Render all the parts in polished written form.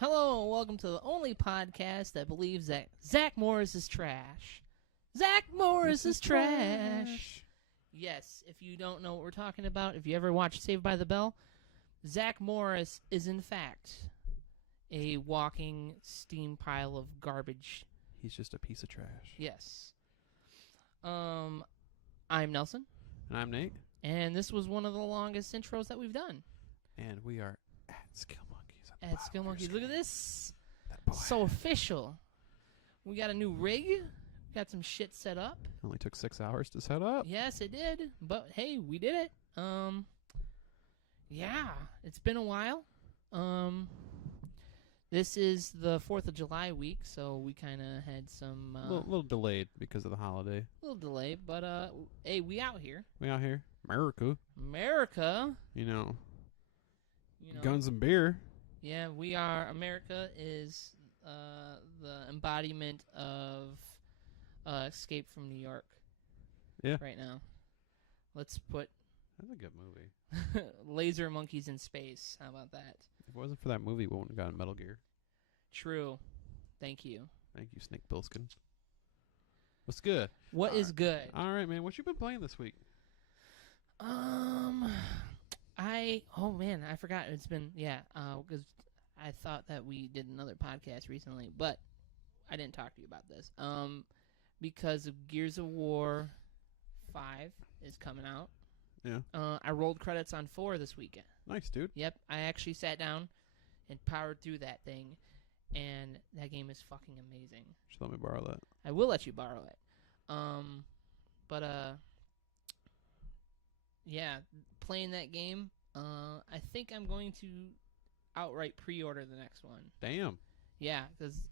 Hello and welcome to the only podcast that believes that Zach Morris is trash. Zach Morris is trash. Yes, if you don't know what we're talking about, if you ever watched Saved by the Bell, Zach Morris is in fact a walking steam pile of garbage. He's just a piece of trash. Yes. I'm Nelson. And I'm Nate. And this was one of the longest intros that we've done. And we are at Skill Monkeys. At Skill Monkeys. Look at this. That boy. So official. We got a new rig. Got some shit set up. Only took 6 hours to set up. Yes, it did. But hey, we did it. Yeah, it's been a while. This is the 4th of July week, so we kind of had some A little delayed because of the holiday. little delay, but hey, we out here. We out here. America. You know, guns and beer. Yeah, we are. America is the embodiment of Escape from New York. Yeah. Right now. Let's put That's a good movie. laser monkeys in space. How about that? If it wasn't for that movie, we wouldn't have gotten Metal Gear. True. Thank you. Thank you, Snake Plissken. What's good? What is good? All right, man. What you been playing this week? Oh man, I forgot. It's been, because I thought that we did another podcast recently, but I didn't talk to you about this. Because of Gears of War 5 is coming out. Yeah. I rolled credits on 4 this weekend. Nice, dude. Yep, I actually sat down and powered through that thing, and that game is fucking amazing. Just let me borrow that. I will let you borrow it. Yeah, playing that game, I think I'm going to outright pre-order the next one. Damn. Yeah, because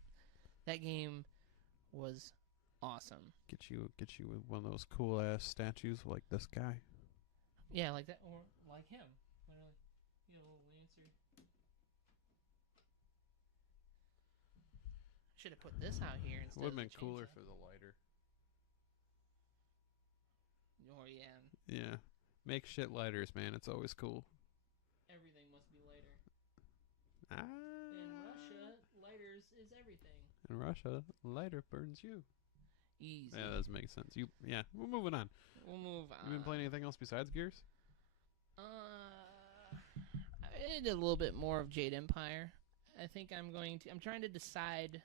that game was awesome. Get you with one of those cool ass statues like this guy. Yeah, like that, or like him. Literally, you know, little Lancer. Should have put this out here instead. Would have of been the cooler chainsaw. for the lighter. Oh yeah. Yeah. Make shit lighters, man. It's always cool. Everything must be lighter. Ah. In Russia, lighters is everything. In Russia, lighter burns you. Easy. Yeah, that does make sense. We're moving on. We'll move on. You been playing anything else besides Gears? I did a little bit more of Jade Empire. I think I'm trying to decide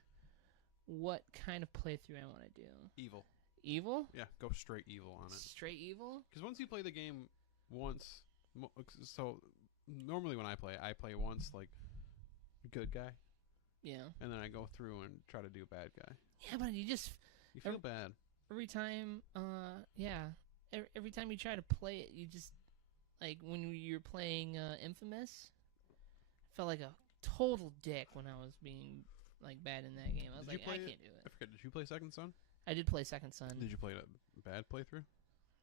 what kind of playthrough I want to do. Evil. Evil? Yeah, go straight evil on it. Straight evil? Because once you play the game once, so normally when I play once like good guy. Yeah. And then I go through and try to do bad guy. Yeah, but you feel bad. Every time, every time you try to play it, you just, like, when you're playing Infamous, I felt like a total dick when I was being, like, bad in that game. I was like, I can't do it. I forget, did you play Second Son? I did play Second Son. Did you play a bad playthrough?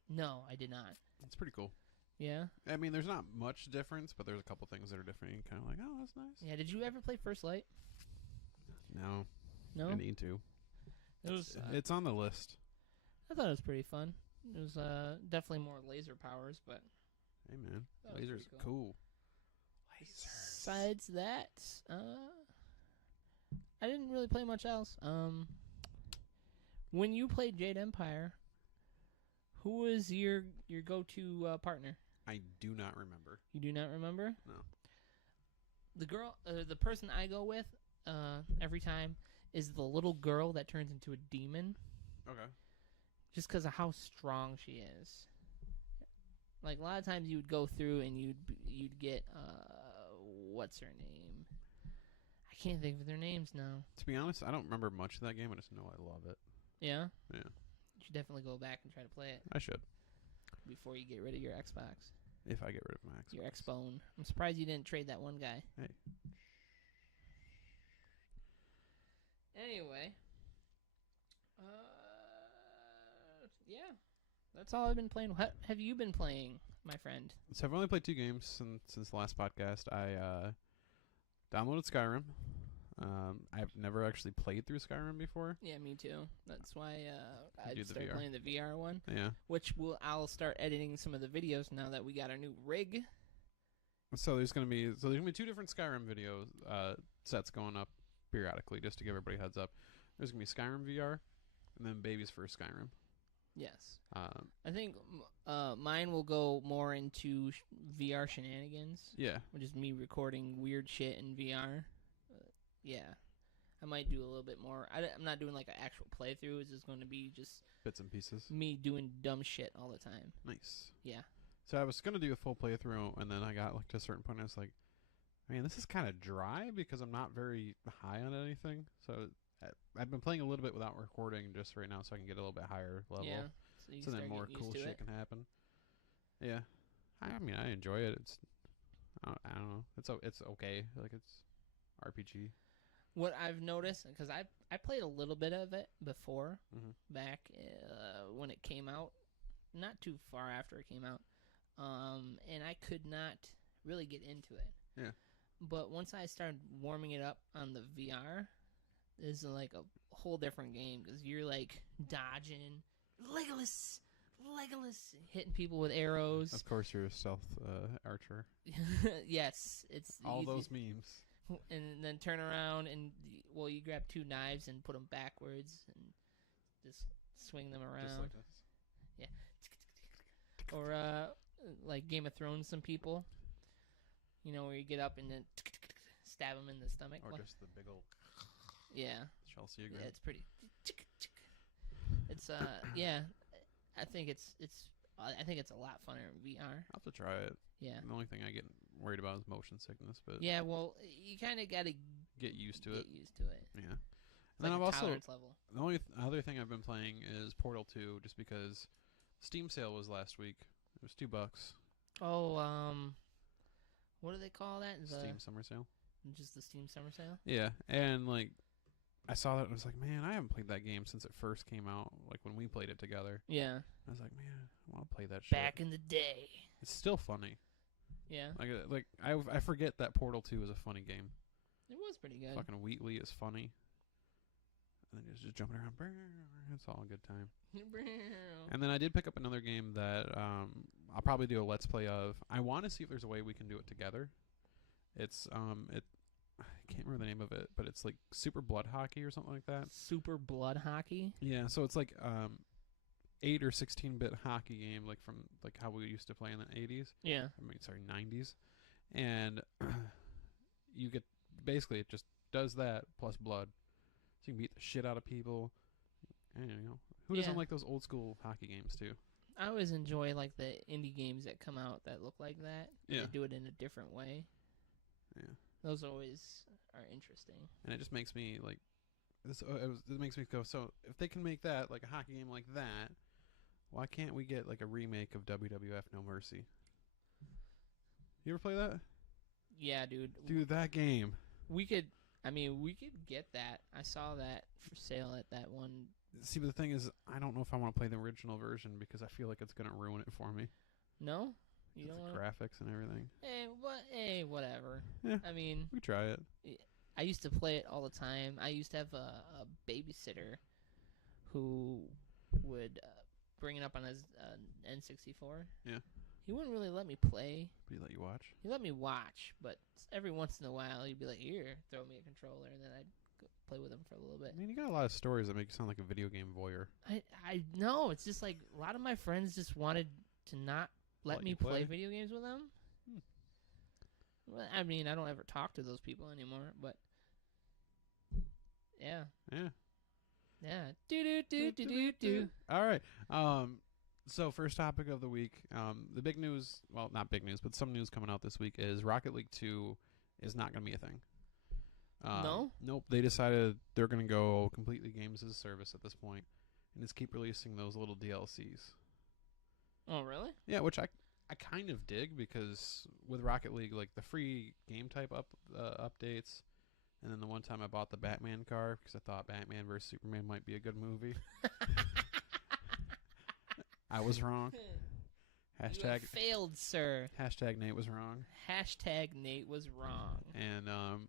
No, I did not. It's pretty cool. Yeah? I mean, there's not much difference, but there's a couple things that are different. And kind of like, oh, that's nice. Yeah, did you ever play First Light? No. No? I need to. It's on the list. I thought it was pretty fun. It was definitely more laser powers, but... Hey, man. Lasers cool. Lasers. Besides that, I didn't really play much else. When you played Jade Empire, who was your go-to partner? I do not remember. You do not remember? No. The person I go with every time is the little girl that turns into a demon. Okay. Just because of how strong she is. Like, a lot of times you would go through and you'd get, what's her name? I can't think of their names now. To be honest, I don't remember much of that game. I just know I love it. Yeah? Yeah. You should definitely go back and try to play it. I should. Before you get rid of your Xbox. If I get rid of my Xbox. Your Xbone. I'm surprised you didn't trade that one guy. Hey. Anyway. Yeah. That's all I've been playing. What have you been playing, my friend? So I've only played 2 games since the last podcast. I downloaded Skyrim. I've never actually played through Skyrim before. Yeah, me too. That's why I do the started VR. playing the VR one. Yeah. Which I'll start editing some of the videos now that we got our new rig. So there's gonna be 2 different Skyrim video sets going up periodically, just to give everybody a heads up. There's gonna be Skyrim VR, and then Baby's First Skyrim. Yes. I think mine will go more into VR shenanigans. Yeah. Which is me recording weird shit in VR. Yeah. I might do a little bit more. I'm not doing like an actual playthrough. It's just going to be just bits and pieces. Me doing dumb shit all the time. Nice. Yeah. So I was gonna do a full playthrough, and then I got like to a certain point. I was like, man, this is kind of dry because I'm not very high on anything. So I've been playing a little bit without recording just right now, so I can get a little bit higher level. Yeah. So then more cool shit can happen. Yeah. I mean, I enjoy it. It's I don't know. It's okay. Like it's RPG. What I've noticed, because I played a little bit of it before, back when it came out, not too far after it came out, and I could not really get into it. Yeah. But once I started warming it up on the VR, it's like a whole different game, because you're like dodging, Legolas, hitting people with arrows. Of course, you're a stealth archer. Yes, it's all easy. those memes. And then turn around and you grab 2 knives and put them backwards and just swing them around. Just like this. Yeah. Or like Game of Thrones, some people, where you get up and then stab them in the stomach. Or just the big old. Yeah. Chelsea agreed. Yeah, it's pretty. It's yeah. I think it's a lot funner in VR. I'll have to try it. Yeah. The only thing I get worried about is motion sickness, but yeah, well, you kind of got to get used to it. Yeah. And then I've also level. The only other thing I've been playing is Portal 2, just because Steam sale was last week. It was $2. Oh, what do they call that? Steam summer sale. Just the Steam summer sale. Yeah, and like I saw that and I was like, man, I haven't played that game since it first came out. Like when we played it together. Yeah. I was like, man, I want to play that shit. Back in the day. It's still funny. Yeah. Like I forget that Portal 2 is a funny game. It was pretty good. Fucking Wheatley is funny. And then just jumping around. It's all a good time. And then I did pick up another game that I'll probably do a Let's Play of. I want to see if there's a way we can do it together. It's I can't remember the name of it, but it's like Super Blood Hockey or something like that. Super Blood Hockey? Yeah, so it's like 8 or 16-bit hockey game, like from like how we used to play in the 80s. Yeah. 90s. And you get basically it just does that plus blood. So you can beat the shit out of people. And, who doesn't like those old school hockey games too? I always enjoy like the indie games that come out that look like that. Yeah. They do it in a different way. Yeah. Those always are interesting. And it just makes me like it makes me go, so if they can make that like a hockey game like that, why can't we get like a remake of WWF No Mercy? You ever play that? Yeah, dude. Dude, that game. We could get that. I saw that for sale at that one. See, but the thing is, I don't know if I want to play the original version because I feel like it's going to ruin it for me. No? You don't want graphics and everything. Hey, whatever. Yeah, I mean, we try it. I used to play it all the time. I used to have a babysitter who would bring it up on his N64. Yeah. He wouldn't really let me play. But he let you watch? He let me watch, but every once in a while he'd be like, here, throw me a controller, and then I'd go play with him for a little bit. I mean, you got a lot of stories that make you sound like a video game voyeur. I know. It's just like a lot of my friends just wanted to not let me play video games with them. Well, I mean, I don't ever talk to those people anymore, but yeah. Yeah. Yeah. Do. All right. So first topic of the week, the big news, well, not big news, but some news coming out this week is Rocket League 2 is not going to be a thing. No? Nope. They decided they're going to go completely games as a service at this point and just keep releasing those little DLCs. Oh, really? Yeah, which I kind of dig because with Rocket League, like the free game type updates, and then the one time I bought the Batman car because I thought Batman vs. Superman might be a good movie. I was wrong. You have failed, sir. Hashtag Nate was wrong. Hashtag Nate was wrong. And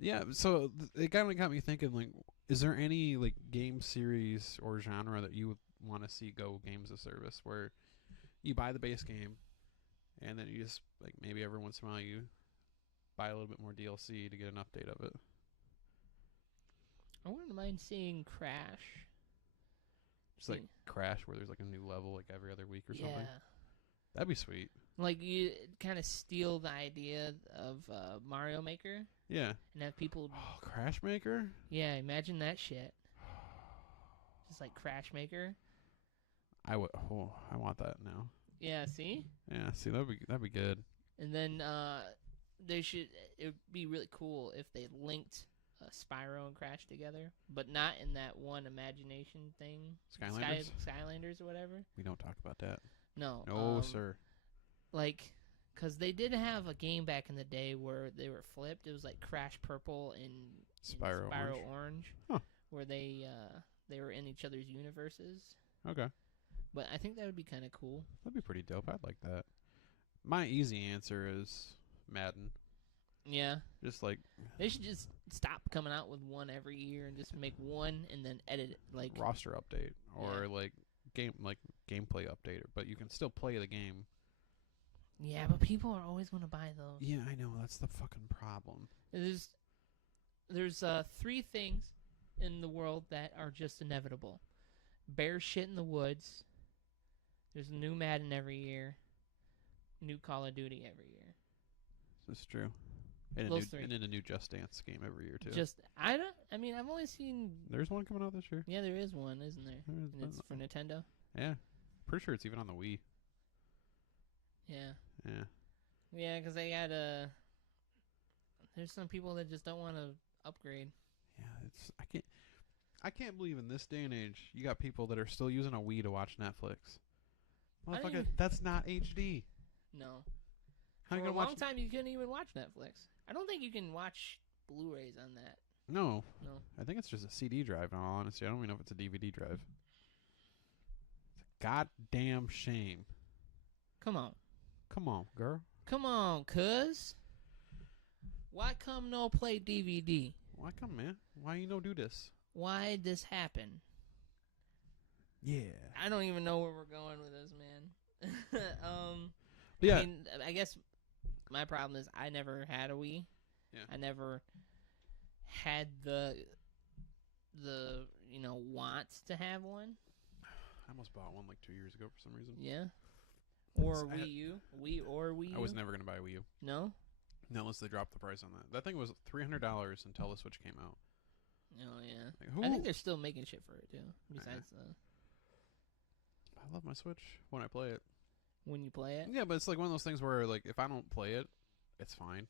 yeah, so it kind of got me thinking, like, is there any like game series or genre that you would want to see go games of service where you buy the base game And then you just, like, maybe every once in a while you buy a little bit more DLC to get an update of it. I wouldn't mind seeing Crash. Just like Crash, where there's like a new level like every other week or something. Yeah. That'd be sweet. Like, you kind of steal the idea of Mario Maker Yeah. and have people... Oh, Crash Maker? Yeah, imagine that shit. Just like Crash Maker. I want that now. Yeah, see? Yeah, see, that'd be good. And then it would be really cool if they linked Spyro and Crash together, but not in that one imagination thing. Skylanders? Skylanders or whatever. We don't talk about that. No. No, sir. Like, because they did have a game back in the day where they were flipped. It was like Crash Purple and Spyro Orange. Huh. Where they were in each other's universes. Okay. But I think that would be kind of cool. That'd be pretty dope. I'd like that. My easy answer is Madden. Yeah. Just like... They should just stop coming out with one every year and just make one and then edit it. Like roster update or gameplay update. But you can still play the game. Yeah, but people are always going to buy those. Yeah, I know. That's the fucking problem. There's 3 things in the world that are just inevitable. Bear shit in the woods. There's a new Madden every year. New Call of Duty every year. That's true. And a new Just Dance game every year too. I've only seen... There's one coming out this year. Yeah, there is one, isn't there? And it's for Nintendo. Yeah. Pretty sure it's even on the Wii. Yeah. Yeah. Yeah, because they got there's some people that just don't want to upgrade. Yeah, I can't believe in this day and age you got people that are still using a Wii to watch Netflix. Motherfucker, that's not HD. No. How For you a gonna long time, you couldn't even watch Netflix. I don't think you can watch Blu-rays on that. No. No. I think it's just a CD drive, in all honesty. I don't even know if it's a DVD drive. It's a goddamn shame. Come on. Come on, girl. Come on, cuz. Why come no play DVD? Why come, man? Why you no do this? Why this happen? Yeah. I don't even know where we're going with this, man. Yeah. I mean, I guess my problem is I never had a Wii. Yeah. I never had the want to have one. I almost bought one like 2 years ago for some reason. Yeah. Or Wii U. Wii or Wii U. I was never going to buy a Wii U. No? No, unless they dropped the price on that. That thing was $300 until the Switch came out. Oh, yeah. Like, I think they're still making shit for it, too. Besides I love my Switch when I play it. when you play it. Yeah, but it's like one of those things where, like, if I don't play it, it's fine.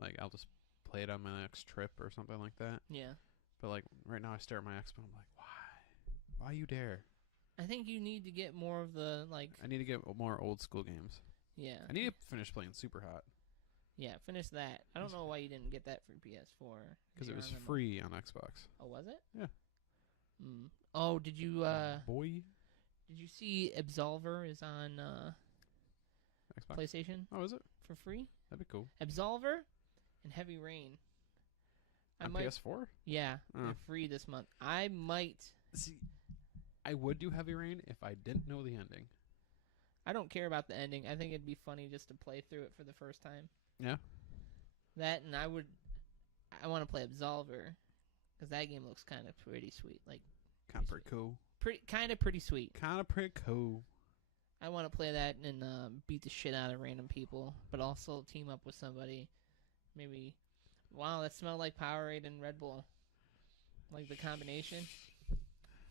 Like, I'll just play it on my next trip or something like that. Yeah. But, like, right now I stare at my Xbox and I'm like, why? Why you dare? I think you need to get more of the, like... I need to get more old school games. Yeah. I need to finish playing Super Hot. Yeah, finish that. I don't know why you didn't get that for PS4. Because it was free on Xbox. Oh, was it? Yeah. Oh, did you, Boy. Did you see Absolver is on, Xbox? PlayStation? Oh, is it? For free? That'd be cool. Absolver and Heavy Rain. On PS4? Yeah, they're free this month. I might... See, I would do Heavy Rain if I didn't know the ending. I don't care about the ending. I think it'd be funny just to play through it for the first time. Yeah. That, and I want to play Absolver, because that game looks kind of pretty sweet. Like, Kind of pretty cool. Kind of pretty sweet. Kind of pretty cool. I want to play that and beat the shit out of random people, but also team up with somebody. Maybe, wow, that smelled like Powerade and Red Bull. Like the combination.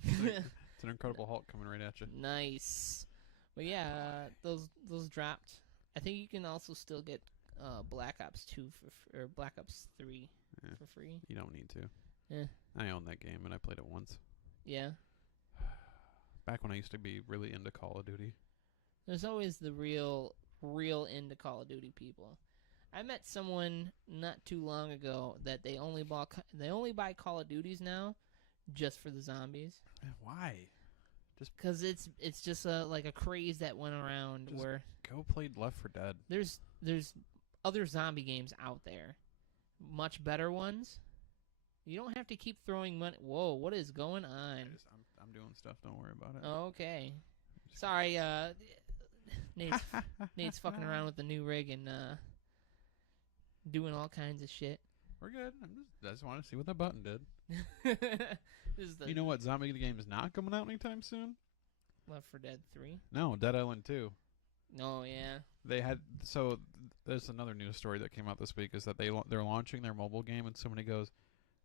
It's an Incredible Hulk coming right at you. Nice. But yeah, those dropped. I think you can also still get Black Ops 2 or Black Ops 3 for free. You don't need to. Yeah. I own that game and I played it once. Yeah. Back when I used to be really into Call of Duty. There's always the real into Call of Duty people. I met someone not too long ago that they only buy Call of Duties now just for the zombies. Why? Just because it's just like a craze that went around just where go play Left 4 Dead. There's other zombie games out there, much better ones. You don't have to keep throwing money. Whoa, what is going on? I'm doing stuff. Don't worry about it. Okay. Sorry. Nate's fucking around with the new rig and doing all kinds of shit. We're good. I just want to see what that button did. This is the You know what zombie game is not coming out anytime soon? Left 4 Dead 3. No, Dead Island 2. Oh yeah. They had there's another news story that came out this week is that they're launching their mobile game and somebody goes,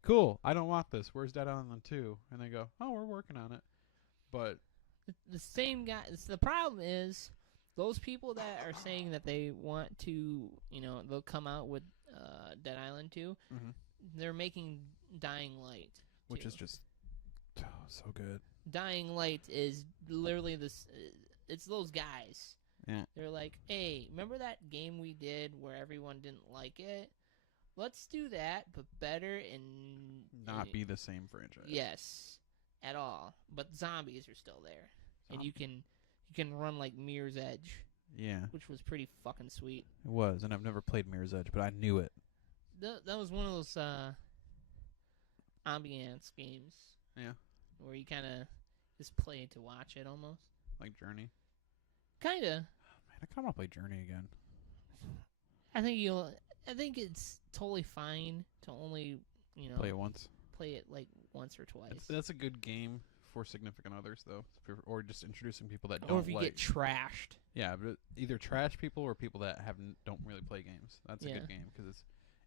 "Cool, I don't want this. Where's Dead Island 2?" And they go, "Oh, we're working on it." But the same guy. The problem is those people that are saying that they want to, they'll come out with Dead Island 2. mm-hmm. They're making Dying Light, which too. is just so good. Dying Light is literally this. It's those guys. Yeah. They're like, hey, remember that game we did where everyone didn't like it? Let's do that, but better and not be the same franchise. Yes, at all. But zombies are still there, and you can run like Mirror's Edge. Yeah, which was pretty fucking sweet. It was, and I've never played Mirror's Edge, but I knew it. That was one of those ambiance games. Yeah, where you kind of just play to watch it almost. Like Journey. Kinda. Man, I kind of want to play Journey again. I think it's totally fine to only play it once. Play it like once or twice. That's a good game for significant others, though, or just introducing people that don't. Or if you get trashed. Yeah, but either trash people or people that don't really play games. That's a good game because it's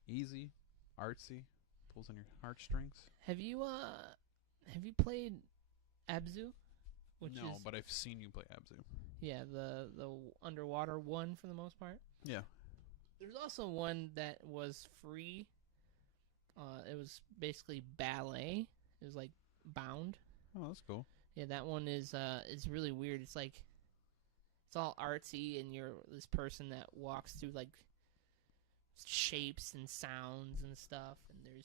easy, artsy, pulls on your heartstrings. Have you played Abzu? No, but I've seen you play Abzu. Yeah, the underwater one for the most part. Yeah. There's also one that was free. It was basically ballet. It was like bound. Oh, that's cool. Yeah, that one is really weird. It's like it's all artsy, and you're this person that walks through like shapes and sounds and stuff, and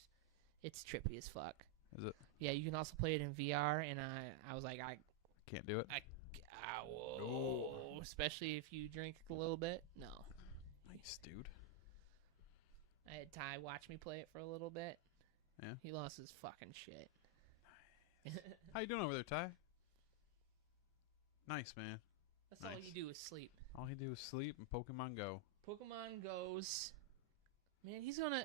it's trippy as fuck. Is it? Yeah, you can also play it in VR, and I was like, I can't do it. No. Especially if you drink a little bit. No. Nice, dude. I had Ty watch me play it for a little bit. Yeah. He lost his fucking shit. Nice. How you doing over there, Ty? Nice, man. That's all you do is sleep. All he do is sleep and Pokemon Go. Pokemon Goes. Man, he's gonna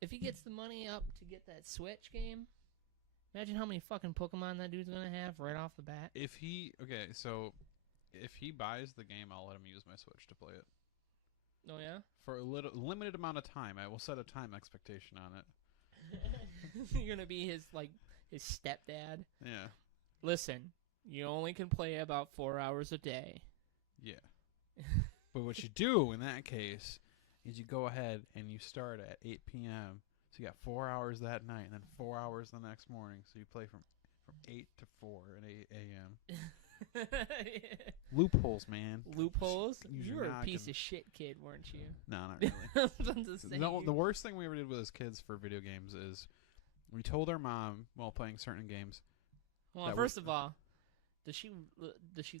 if he gets the money up to get that Switch game. Imagine how many fucking Pokemon that dude's gonna have right off the bat. If he buys the game, I'll let him use my Switch to play it. Oh yeah? For a limited amount of time. I will set a time expectation on it. You're gonna be his stepdad. Yeah. Listen, you only can play about 4 hours a day. Yeah. But what you do in that case is you go ahead and you start at 8 p.m. So you got 4 hours that night and then 4 hours the next morning. So you play from 8 to 4 at 8 a.m. Yeah. Loopholes, man. Loopholes? You were a piece of shit kid, weren't you? No, not really. The worst thing we ever did with as kids for video games is we told our mom while playing certain games. Well, first of all, does she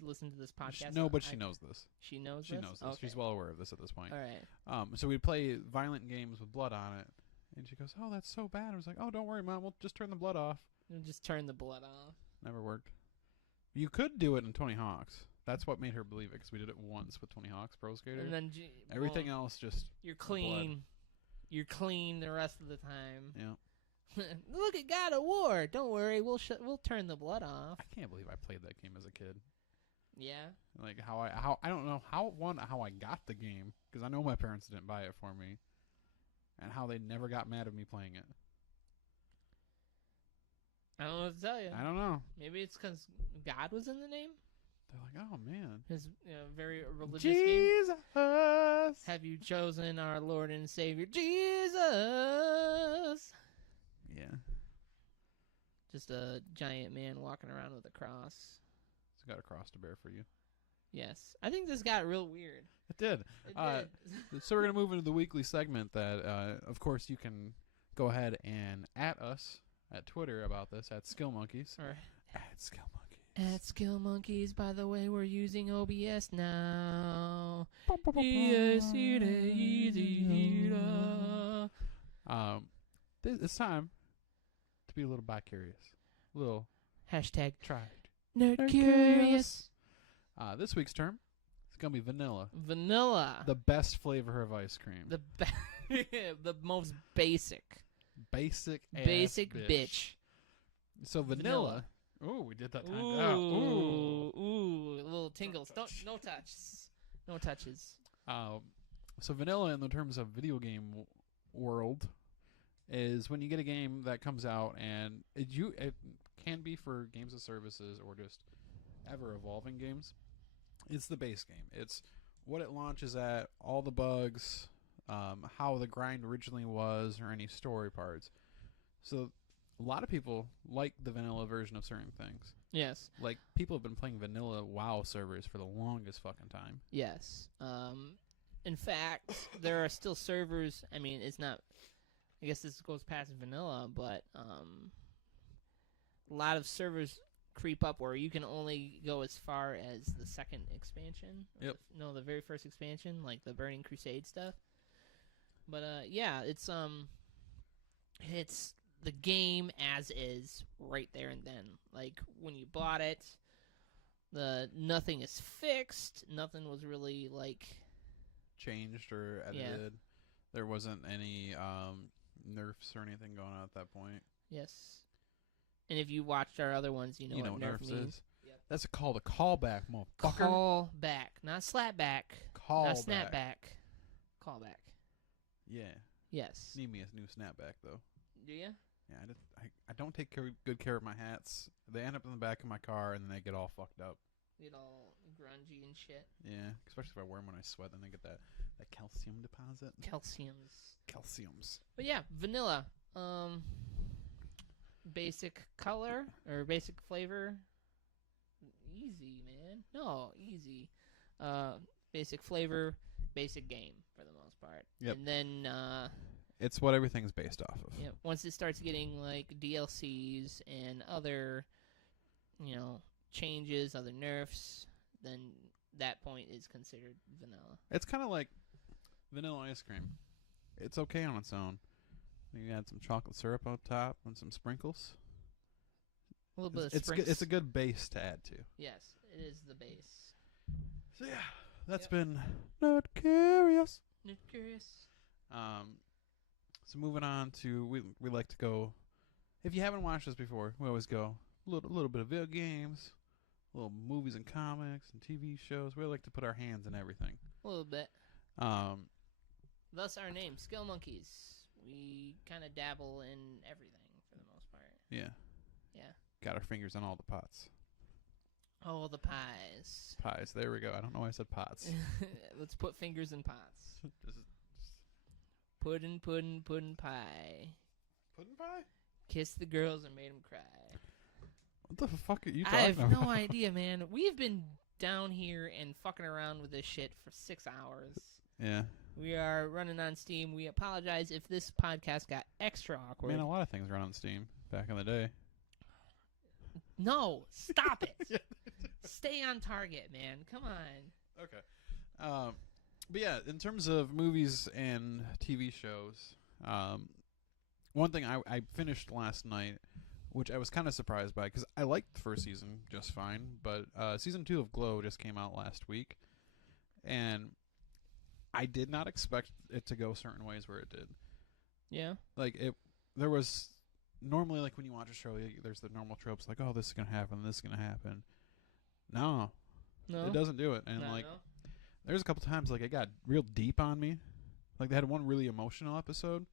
listen to this podcast? No, but she knows this. She knows this? She knows this. Okay. She's well aware of this at this point. All right. So we'd play violent games with blood on it. And she goes, "Oh, that's so bad." I was like, "Oh, don't worry, Mom. We'll just turn the blood off." Just turn the blood off. Never worked. You could do it in Tony Hawk's. That's what made her believe it, because we did it once with Tony Hawk's Pro Skater. And then everything else just you're clean. Blood. You're clean the rest of the time. Yeah. Look at God of War. Don't worry, we'll turn the blood off. I can't believe I played that game as a kid. Yeah. Like how I don't know how I got the game, because I know my parents didn't buy it for me, and how they never got mad at me playing it. I don't know what to tell you. I don't know. Maybe it's because God was in the name. They're like, "Oh man, his very religious Jesus. Name. Have you chosen our Lord and Savior Jesus?" Yeah. Just a giant man walking around with a cross. It's got a cross to bear for you. Yes. I think this got real weird. It did. So we're going to move into the weekly segment that, of course, you can go ahead and at us at Twitter about this, at Skill Monkeys. Or at Skill Monkeys. At Skill Monkeys, by the way, we're using OBS now. It's time to be a little bi-curious. A little hashtag tried. Nerd Curious. This week's term is going to be vanilla. Vanilla. The best flavor of ice cream. The most basic. Basic bitch. So vanilla. Ooh, we did that time. Ooh, little tingles. No touches. No touches. So vanilla in the terms of video game world is when you get a game that comes out and it can be for games of services or just ever evolving games. It's the base game. It's what it launches at, all the bugs, how the grind originally was, or any story parts. So a lot of people like the vanilla version of certain things. Yes. Like, people have been playing vanilla WoW servers for the longest fucking time. Yes. In fact, there are still servers. I mean, it's not. I guess this goes past vanilla, but a lot of servers creep up where you can only go as far as the second expansion. Yep. The very first expansion, like the Burning Crusade stuff. But yeah, it's the game as is right there and then. Like when you bought it, nothing is fixed. Nothing was really like changed or edited. Yeah. There wasn't any nerfs or anything going on at that point. Yes. And if you watched our other ones, you know what nerf means. Is. Yep. That's called a callback, motherfucker. Call back, not slap back. Call not back. Snapback. Callback. Yeah. Yes. Need me a new snapback though. Do you? Yeah, I don't take good care of my hats. They end up in the back of my car and then they get all fucked up. Get all grungy and shit. Yeah, especially if I wear them when I sweat, then they get that calcium deposit. Calciums. But yeah, vanilla. Basic color or basic flavor. Easy, man. No, easy. Basic flavor, basic game for the most part. Yep. And then it's what everything's based off of. Yeah. Once it starts getting like DLCs and other, changes, other nerfs, then that point is considered vanilla. It's kind of like vanilla ice cream. It's okay on its own. You add some chocolate syrup on top and some sprinkles. A little bit of sprinkles. It's a good base to add to. Yes, it is the base. So yeah, that's been Not Curious. Not Curious. So moving on to we like to go. If you haven't watched this before, we always go a little bit of video games, little movies and comics and TV shows. We like to put our hands in everything. A little bit. Thus our name, Skill Monkeys. We kind of dabble in everything for the most part. Yeah. Yeah. Got our fingers on all the pots. Oh, the pies. Pies. There we go. I don't know why I said pots. Let's put fingers in pots. Puddin' pie. Puddin' pie? Kissed the girls and made them cry. What the fuck are you talking about? I have no idea, man. We've been down here and fucking around with this shit for 6 hours. Yeah. We are running on Steam. We apologize if this podcast got extra awkward. Man, a lot of things run on Steam back in the day. No, stop it. Stay on target, man. Come on. Okay. But yeah, in terms of movies and TV shows, one thing I finished last night, which I was kind of surprised by, because I liked the first season just fine, but season 2 of Glow just came out last week, and I did not expect it to go certain ways where it did. Yeah. Like, there was, normally, like, when you watch a show, there's the normal tropes, like, oh, this is going to happen, this is going to happen. No. It doesn't do it. And, there's a couple times, like, it got real deep on me. Like, they had one really emotional episode,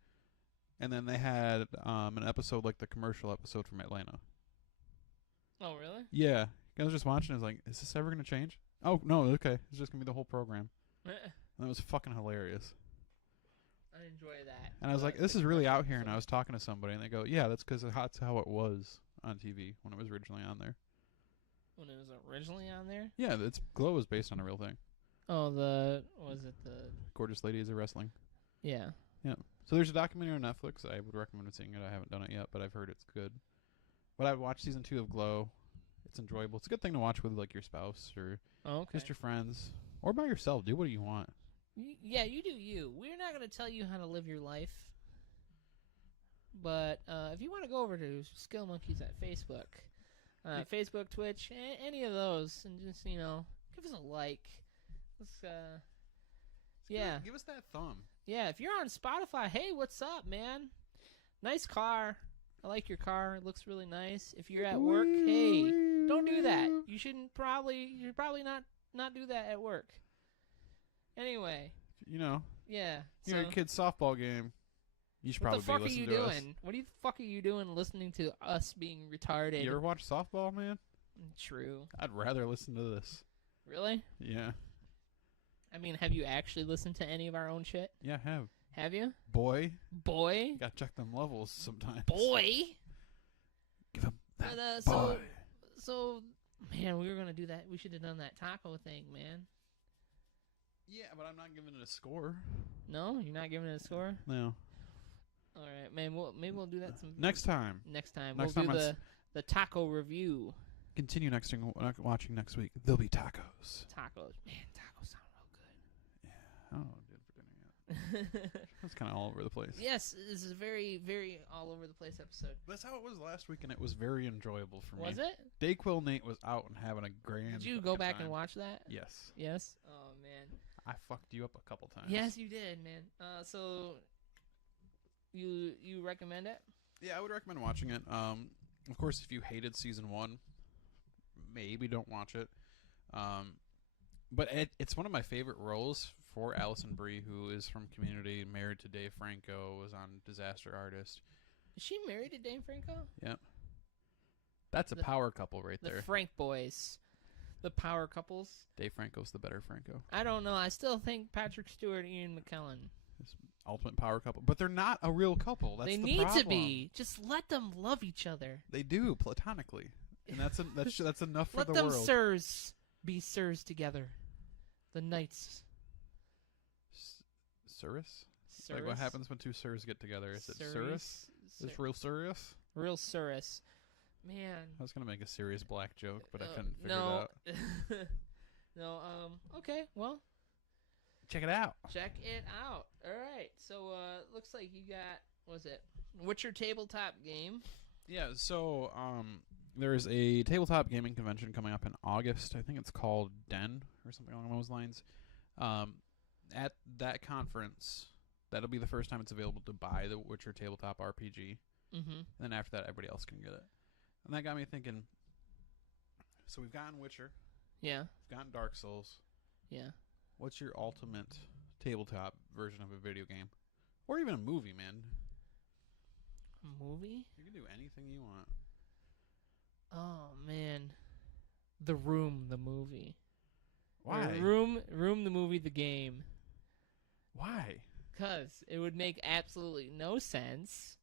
and then they had an episode like the commercial episode from Atlanta. Oh, really? Yeah. I was just watching, I was like, is this ever going to change? Oh, no, okay. It's just going to be the whole program. And it was fucking hilarious. I enjoy that. And I was like, this is really out here. And I was talking to somebody, and they go, yeah, that's because that's how it was on TV when it was originally on there. When it was originally on there? Yeah, Glow was based on a real thing. Oh, the Gorgeous Ladies of Wrestling. Yeah. Yeah. So there's a documentary on Netflix. I would recommend seeing it. I haven't done it yet, but I've heard it's good. But I've watched season 2 of Glow. It's enjoyable. It's a good thing to watch with, like, your spouse or just your friends. Or by yourself. Do what you want. Yeah, you do you. We're not going to tell you how to live your life. But if you want to go over to Skill Monkeys at Facebook, Facebook, Twitch, any of those, and just, give us a like. Let's yeah. Give us that thumb. Yeah, if you're on Spotify, hey, what's up, man? Nice car. I like your car. It looks really nice. If you're at work, hey, don't do that. You should probably not do that at work. Anyway. You know. Yeah. You're at a kid's softball game. You should probably what the fuck are you to us. doing? What the fuck are you doing listening to us being retarded? You ever watch softball, man? True. I'd rather listen to this. Really? Yeah. I mean, have you actually listened to any of our own shit? Yeah, I have. Have you? Boy. Gotta check them levels sometimes. Boy. Give him that boy. So, man, we were gonna do that. We should have done that taco thing, man. Yeah, but I'm not giving it a score. No, you're not giving it a score. No. All right, man. Maybe we'll do that next time. Next time we'll do the taco review. Continue watching next week. There'll be tacos. Tacos, man. Tacos sound real good. Yeah, I don't know what I did for dinner yet. That's kind of all over the place. Yes, this is a very, very all over the place episode. That's how it was last week, and it was very enjoyable for me. Was it? Dayquil Nate was out and having a grand. Did you go back time. and watch that? Yes. Yes. Oh man. I fucked you up a couple times. Yes, you did, man. So you recommend it? Yeah, I would recommend watching it. Of course, if you hated season 1, maybe don't watch it. But it's one of my favorite roles for Allison Brie, who is from Community, married to Dave Franco, was on Disaster Artist. Is she married to Dave Franco? Yep. That's a power couple right there. The Frank boys. The power couples. Dave Franco's the better Franco. I don't know. I still think Patrick Stewart and Ian McKellen. Ultimate power couple. But they're not a real couple. That's they the need problem. to be. Just let them love each other. They do, platonically. And that's enough for let the them world. sirs be sirs together. The knights. Sirs? Like what happens when two sirs get together? Is it Siris? Is it real serious? Real Siris. Man. I was going to make a serious black joke, but I couldn't figure it out. No, okay, well. Check it out. Check it out. All right. So, looks like you got, what was it? What's your tabletop game? Yeah, so, there is a tabletop gaming convention coming up in August. I think it's called Den or something along those lines. At that conference, that'll be the first time it's available to buy the Witcher tabletop RPG. Mm-hmm. And then after that, everybody else can get it. And that got me thinking, so we've gotten Witcher. Yeah. We've gotten Dark Souls. Yeah. What's your ultimate tabletop version of a video game? Or even a movie, man. A movie? You can do anything you want. Oh, man. The Room, the movie. Why? Room, the movie, the game. Why? Because it would make absolutely no sense.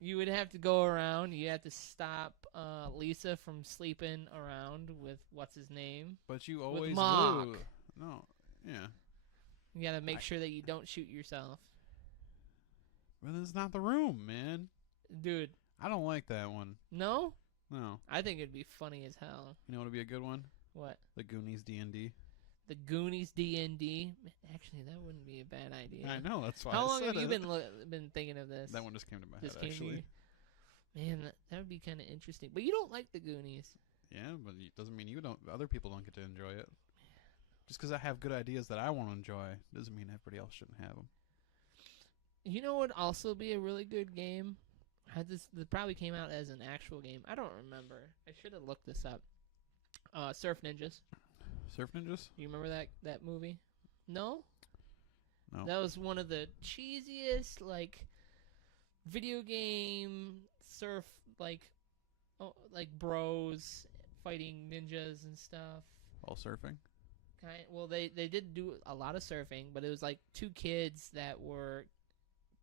You would have to go around. You have to stop Lisa from sleeping around with what's his name. But you always Mark. lose. No, yeah. You got to make sure that you don't shoot yourself. But it's not The Room, man. Dude. I don't like that one. No? No. I think it'd be funny as hell. You know what would be a good one? What? The Goonies D&D. The Goonies D&D. Actually, that wouldn't be a bad idea. I know, that's why How I long said have you it. been thinking of this? That one just came to my Just head, came to actually. you? Man, that would be kind of interesting. But you don't like the Goonies. Yeah, but it doesn't mean you don't. Other people don't get to enjoy it. Just because I have good ideas that I want to enjoy doesn't mean everybody else shouldn't have them. You know what would also be a really good game? It probably came out as an actual game. I don't remember. I should have looked this up. Surf Ninjas. Surf Ninjas? You remember that movie? No? No. That was one of the cheesiest, video game surf, like bros fighting ninjas and stuff. All surfing? Well, they did do a lot of surfing, but it was like two kids that were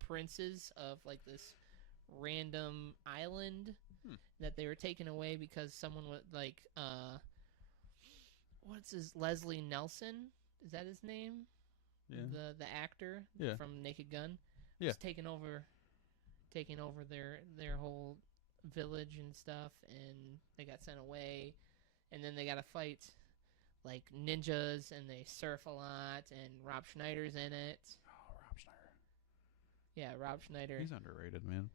princes of this random island that they were taken away because someone was Leslie Nelson? Is that his name? Yeah. The actor from Naked Gun? Yeah. Was taking over their whole village and stuff, and they got sent away, and then they got to fight ninjas, and they surf a lot, and Rob Schneider's in it. Oh, Rob Schneider. Yeah, Rob Schneider. He's underrated, man.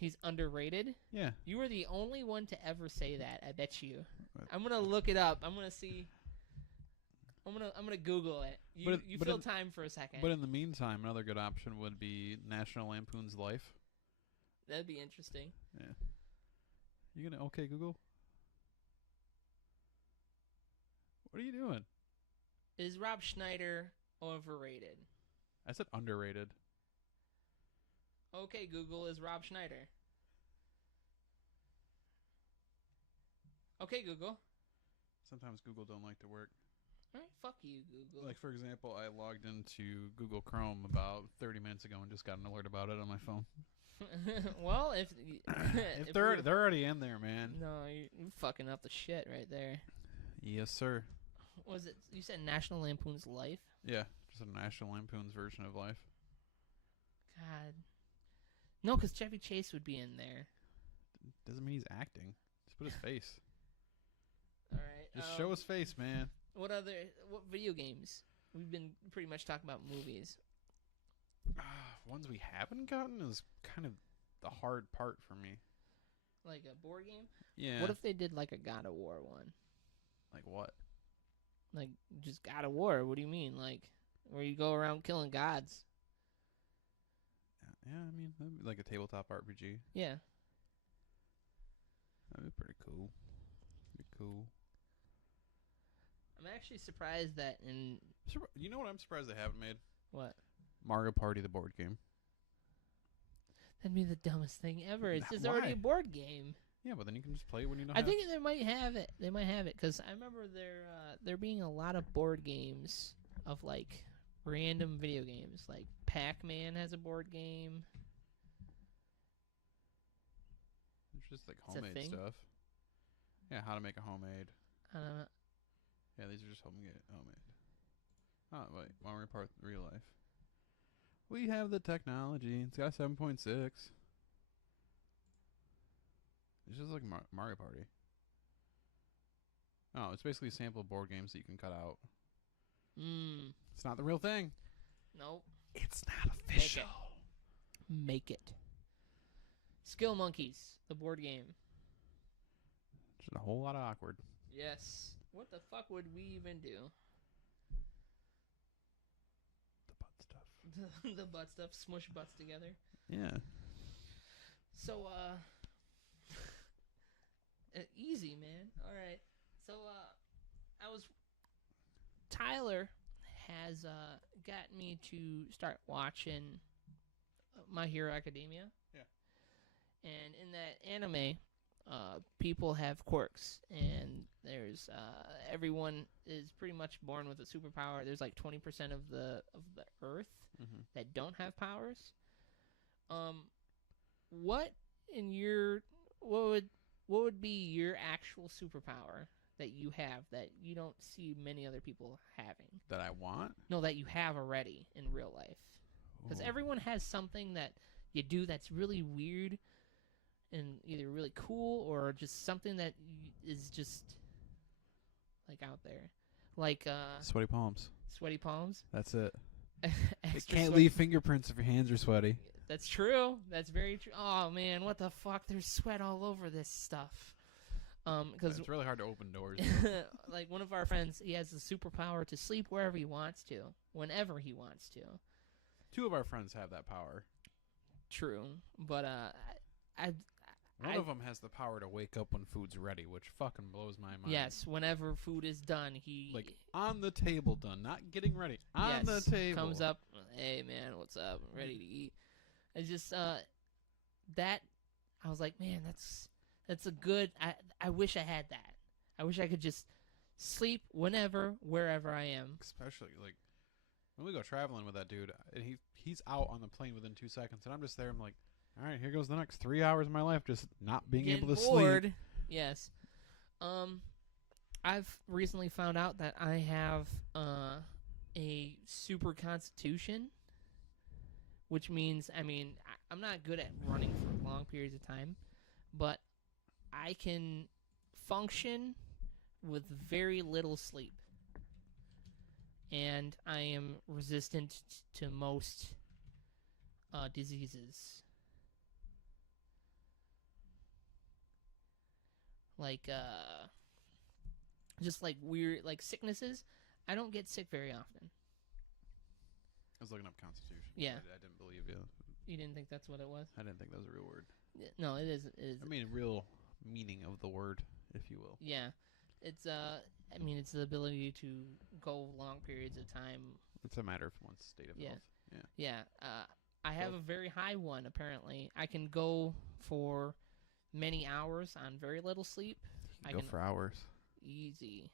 He's underrated? Yeah. You were the only one to ever say that, I bet you. But- I'm going to look it up. I'm going to see. I'm gonna Google it. You fill time for a second. But in the meantime, another good option would be National Lampoon's Life. That'd be interesting. Yeah. You gonna okay Google? What are you doing? Is Rob Schneider overrated? I said underrated. Okay, Google, is Rob Schneider. Okay, Google. Sometimes Google don't like to work. All right, fuck you, Google. Like, for example, I logged into Google Chrome about 30 minutes ago and just got an alert about it on my phone. Well, if they're already in there, man. No, you're fucking up the shit right there. Yes, sir. Was it? You said National Lampoon's Life? Yeah, just a National Lampoon's version of life. God. No, because Chevy Chase would be in there. Doesn't mean he's acting. Just put his face. All right. Just show his face, man. What video games? We've been pretty much talking about movies. Ones we haven't gotten is kind of the hard part for me. Like a board game? Yeah. What if they did like a God of War one? Like what? Like just God of War. What do you mean? Like where you go around killing gods? Yeah, I mean, that'd be like a tabletop RPG. Yeah. That'd be pretty cool. Pretty cool. I'm actually surprised that in... You know what I'm surprised they haven't made? What? Mario Party, the board game. That'd be the dumbest thing ever. It's just Why? already a board game. Yeah, but then you can just play it when you know I think they might have it. They might have it because I remember there being a lot of board games of like random video games. Like Pac-Man has a board game. It's just like It's a homemade thing? stuff. Yeah, how to make a homemade. I don't know. Yeah, these are just homemade. Oh, wait. Mario Party real life. We have the technology. It's got a 7.6. It's just like Mario Party. Oh, it's basically a sample of board games that you can cut out. It's not the real thing. Nope. It's not official. Make it. Skill Monkeys, the board game. Just a whole lot of awkward. Yes. What the fuck would we even do? The butt stuff. The butt stuff, smush butts together. Yeah. So, easy, man. All right. So, Tyler has got me to start watching My Hero Academia. Yeah. And in that anime, people have quirks, and there's everyone is pretty much born with a superpower. There's like 20% of the Earth that don't have powers. What would be your actual superpower that you have that you don't see many other people having? That I want? No, that you have already in real life. Because everyone has something that you do that's really weird and either really cool or just something that is just like out there. Like Sweaty palms. Sweaty palms. That's it. You Extra can't sweat- leave fingerprints if your hands are sweaty. That's true. That's very true. Oh man, what the fuck? There's sweat all over this stuff. Because It's really hard to open doors. like one of our friends, he has the superpower to sleep wherever he wants to, whenever he wants to. Two of our friends have that power. True, but One of them has the power to wake up when food's ready, which fucking blows my mind. yes, whenever food is done, he Like, on the table done, not getting ready. On yes, the table. comes up, hey man, what's up? I'm ready to eat. It's just that I was like, man, that's a good. I wish I had that. I wish I could just sleep whenever, wherever I am. Especially, like, when we go traveling with that dude, and he's out on the plane within 2 seconds, and I'm just there, I'm like, all right, here goes the next 3 hours of my life just not being Getting able to bored. sleep. Yes. I've recently found out that I have a super constitution, which means, I'm not good at running for long periods of time, but I can function with very little sleep. And I am resistant to most diseases. like just like weird like sicknesses, I don't get sick very often. I was looking up Constitution. Yeah. I didn't believe you. You didn't think that's what it was? I didn't think that was a real word. No, it is. It is. I mean, real meaning of the word, if you will. Yeah, it's I mean, it's the ability to go long periods of time. It's a matter of one's state of health. Yeah. I have a very high one. Apparently, I can go for many hours on very little sleep. I can go for hours. Easy.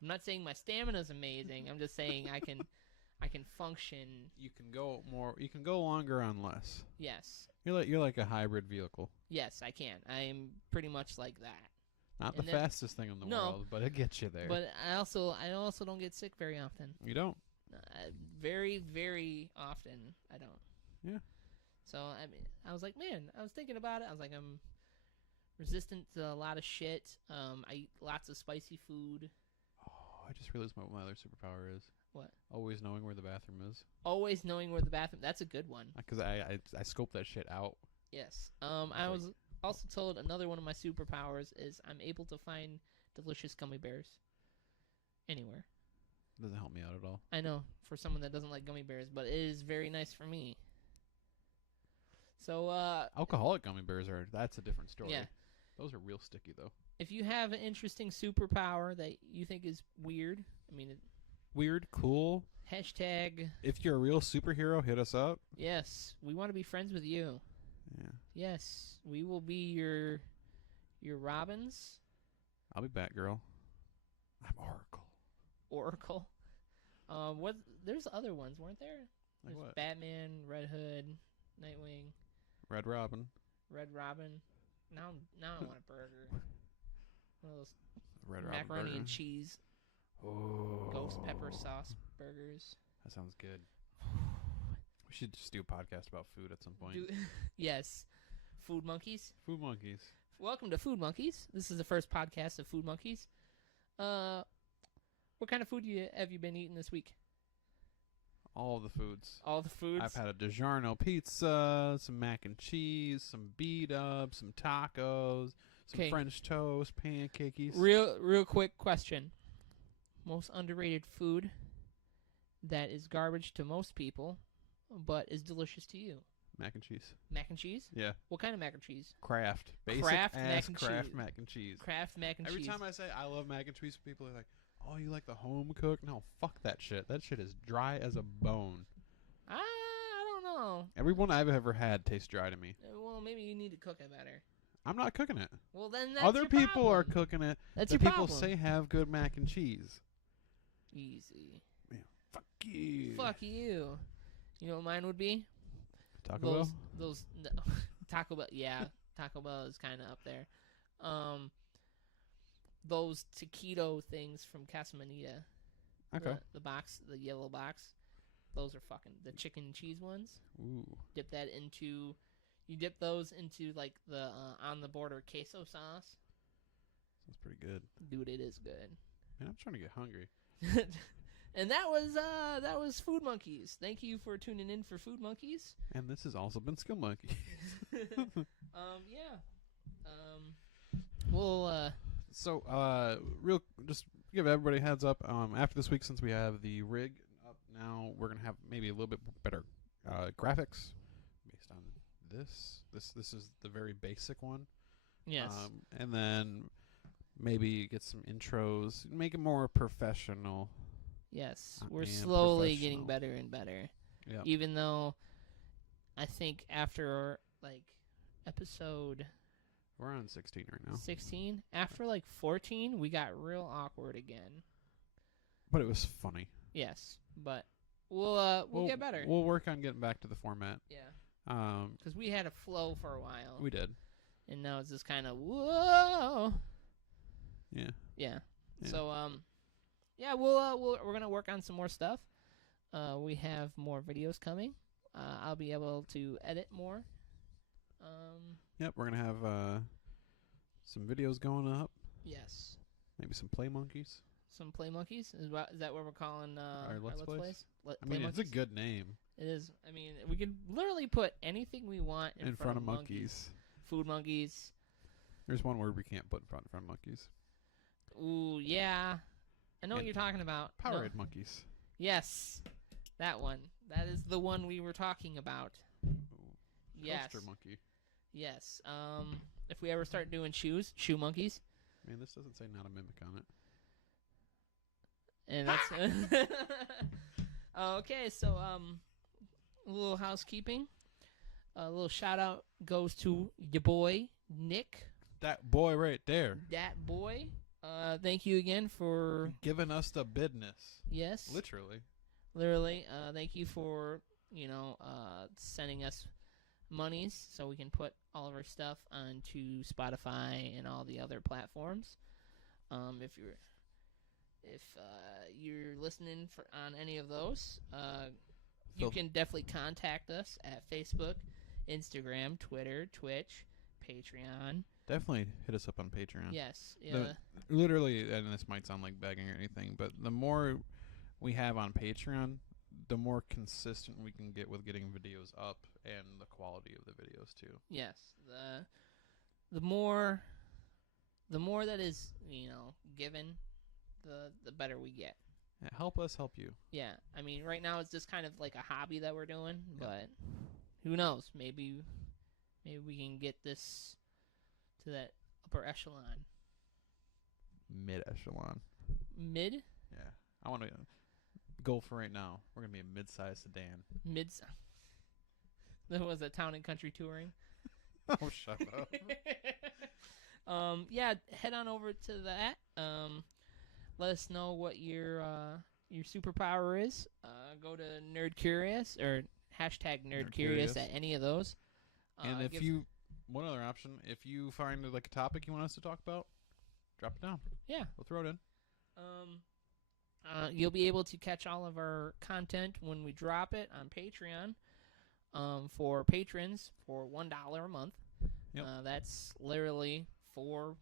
I'm not saying my stamina is amazing. I'm just saying I can function. You can go more. You can go longer on less. Yes. You're like a hybrid vehicle. Yes, I can. I am pretty much like that. Not the fastest thing in the world, but it gets you there. But I also don't get sick very often. You don't? Very, very often, I don't. Yeah. So, I mean, I was like, man, I was thinking about it. I was like, I'm resistant to a lot of shit. I eat lots of spicy food. Oh, I just realized what my other superpower is. What? Always knowing where the bathroom is. Always knowing where the bathroom. That's a good one. Because I scope that shit out. Yes. I was also told another one of my superpowers is I'm able to find delicious gummy bears anywhere. Doesn't help me out at all. I know, for someone that doesn't like gummy bears, but it is very nice for me. So, alcoholic gummy bears that's a different story. Yeah. Those are real sticky, though. If you have an interesting superpower that you think is weird, I mean... Weird, cool. Hashtag... If you're a real superhero, hit us up. Yes, we want to be friends with you. Yeah. Yes, we will be your Robins. I'll be Batgirl. I'm Oracle. What? There's other ones, weren't there? Like There's what? Batman, Red Hood, Nightwing, Red Robin. Now I want a burger. One of those Red Robin macaroni burger. and cheese, Oh. ghost pepper sauce burgers. That sounds good. We should just do a podcast about food at some point. Yes, Food Monkeys. Food Monkeys. Welcome to Food Monkeys. This is the first podcast of Food Monkeys. What kind of food have you been eating this week? All the foods. All the foods? I've had a DiGiorno pizza, some mac and cheese, some beat-up, some tacos, some French toast, pancakes. Real quick question. Most underrated food that is garbage to most people, but is delicious to you? Mac and cheese. Mac and cheese? Yeah. What kind of mac and cheese? Basic Kraft ass mac and mac and cheese. Kraft mac and Every cheese. time I say I love mac and cheese, people are like, oh, you like the home cook? No, fuck that shit. That shit is dry as a bone. I don't know. Everyone I've ever had tastes dry to me. Well, maybe you need to cook it better. I'm not cooking it. Well, then that's Other your people problem. are cooking it. That's that your people problem. say have good mac and cheese. Easy. Yeah, fuck you. Fuck you. You know what mine would be? Taco Bell? No, Taco Bell. Yeah, Taco Bell is kind of up there. Those taquito things from Casamanita. Okay. The box, the yellow box. Those are fucking the chicken and cheese ones. Ooh. You dip those into like the on the border queso sauce. Sounds pretty good. Dude, it is good. Man, I'm trying to get hungry. And that was Food Monkeys. Thank you for tuning in for Food Monkeys. And this has also been Skill Monkey. Yeah. We'll real just give everybody a heads up. After this week, since we have the rig up now, we're gonna have maybe a little bit better graphics based on this. This is the very basic one. yes. And then maybe get some intros, make it more professional. Yes, I we're am slowly getting professional. better and better. Yeah. Even though I think after like episode We're on 16 right now. 16, after like 14, we got real awkward again. But it was funny. Yes, but we'll get better. We'll work on getting back to the format. Yeah. Because we had a flow for a while. We did. And now it's just kind of whoa. Yeah. Yeah. Yeah. So yeah, we're gonna work on some more stuff. We have more videos coming. I'll be able to edit more. Yep, we're gonna have some videos going up. Yes. Maybe some Play Monkeys. Some Play Monkeys? Is that what we're calling Our Let's Plays? I Play mean, Monkeys? it's a good name. It is. I mean, we can literally put anything we want in front of monkeys. Food Monkeys. There's one word we can't put in front of monkeys. Ooh, yeah. I know what And you're talking about. Powerade monkeys. Yes, that one. That is the one we were talking about. Ooh, Yes. Coaster monkey. Yes. If we ever start doing shoe monkeys. Man, this doesn't say not a mimic on it. And that's okay. So a little housekeeping. A little shout out goes to your boy Nick. That boy right there. That boy. Thank you again for giving us the business. Yes. Literally. Thank you for sending us monies so we can put all of our stuff onto Spotify and all the other platforms. If you're listening on any of those, you can definitely contact us at Facebook, Instagram, Twitter, Twitch, Patreon. Definitely hit us up on Patreon. Yes. Yeah. Literally, and this might sound like begging or anything, but the more we have on Patreon, the more consistent we can get with getting videos up and the quality of the videos too. Yes. The more that is, given, the better we get. Yeah, help us help you. Yeah. I mean, right now it's just kind of like a hobby that we're doing, but who knows? Maybe we can get this to that upper echelon. Mid echelon. Mid? Yeah. I want to go for right now. We're going to be a mid-sized sedan. That was a town and country touring. Oh, shut up. Yeah, head on over to that. Let us know what your superpower is. Go to Nerd Curious or hashtag Nerd Curious at any of those. And one other option, if you find like a topic you want us to talk about, drop it down. Yeah, we'll throw it in. You'll be able to catch all of our content when we drop it on Patreon. For patrons, for $1 a month. Yep. That's literally 4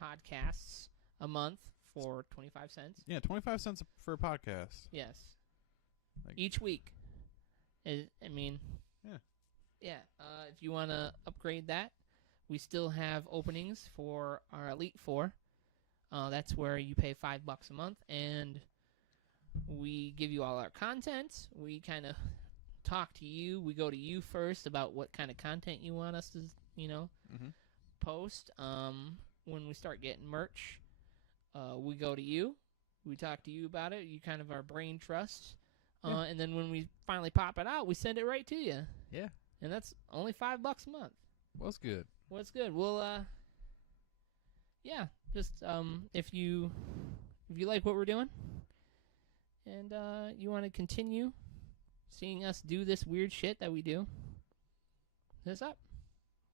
podcasts a month for 25 cents. Yeah, 25 cents for a podcast. Yes. Each week. Yeah. If you want to upgrade that, we still have openings for our Elite Four. That's where you pay $5 a month, and we give you all our content. We kind of talk to you. We go to you first about what kind of content you want us to, post. When we start getting merch, we go to you. We talk to you about it. You kind of our brain trust. And then when we finally pop it out, we send it right to you. Yeah. And that's only $5 a month. What's good? What's good? Well, just if you like what we're doing and you want to continue seeing us do this weird shit that we do, hit us up.